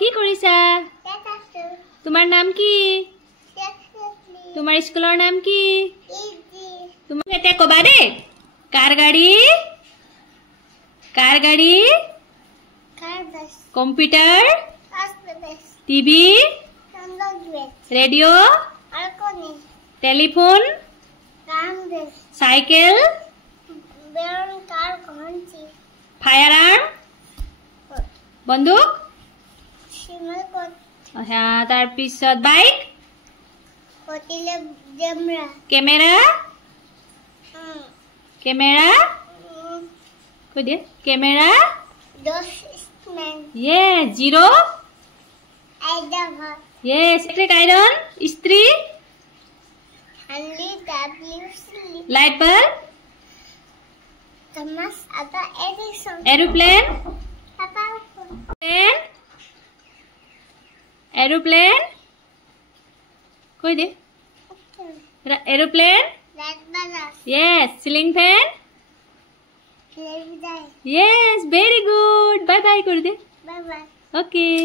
কি কৰিছা তোমাৰ নাম কি তোমাৰ স্কুলৰ নাম কি তুমি এটা কবা দে কাৰ গাড়ী computer TV radio telephone cycle fire arm বন্দুক তার পিছত বাইক ক্যামেরা কই দে camera yes zero yes electric iron istri light bulb aeroplane koi de aeroplane yes ceiling fan yes very good bye bye kor de okay